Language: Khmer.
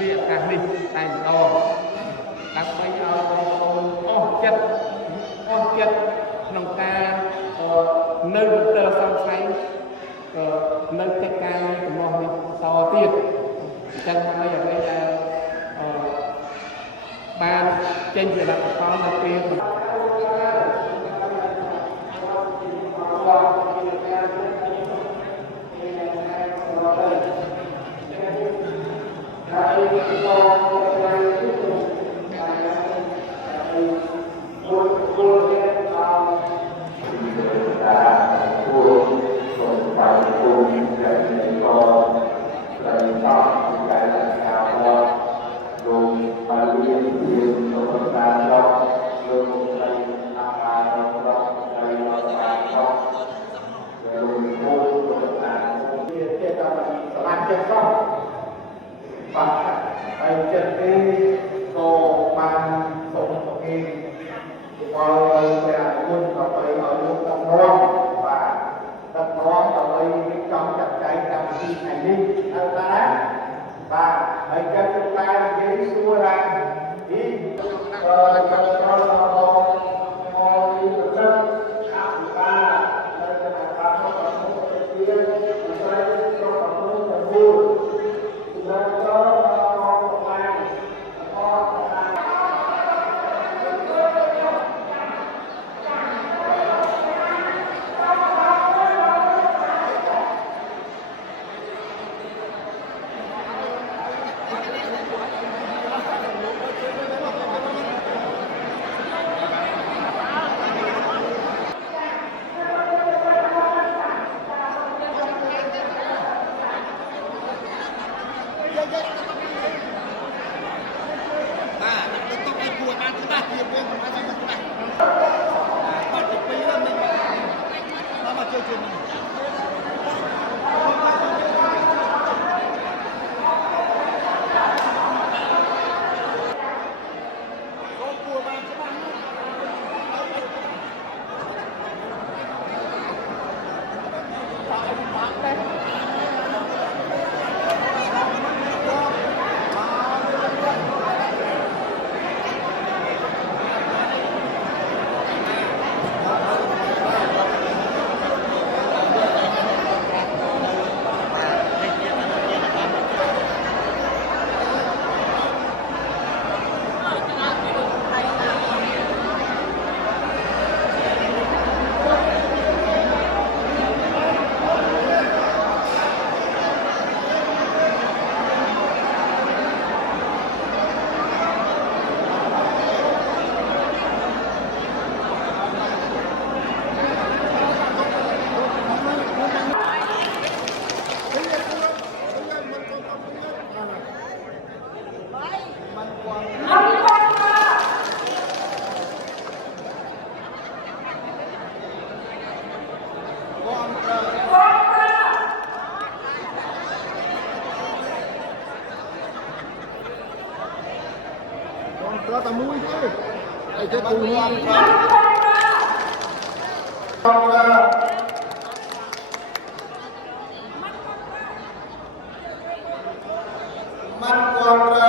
នេះឱកាសនេះតែម្ដងដើម្បីឲ្យបងប្អូនអស់ចិត្តក្នុងការនៅមន្ទិលសង្ស័យនៅកិច្ចការនេះកំណោះនេះតទៀតអញ្ចឹងហើយអ្វីដែលបានចេញជាលទ្ធផលនៅពេលហើយចិត្តនេះក៏បានសូមប្រគេនមកឲ្យព្រះគុណដើម្បីឲ្យលោកដឹកនាំបាទដឹកនាំដើម្បីរៀបចំចាត់ចែងកម្មវិធីថ្ងៃនេះទៅដែរបាទហើយចិត្តលោកតានិយាយសួរថានេះចាប់ត្រង់មកពីប្រឹកខាងបាទនៅក្នុងការមករបស់ទៅទៀតហើយក្នុងអង្គទៅគូដល់ដល់ก็ตะมุ้ยสิไอ้เจ้าปูมันมันความ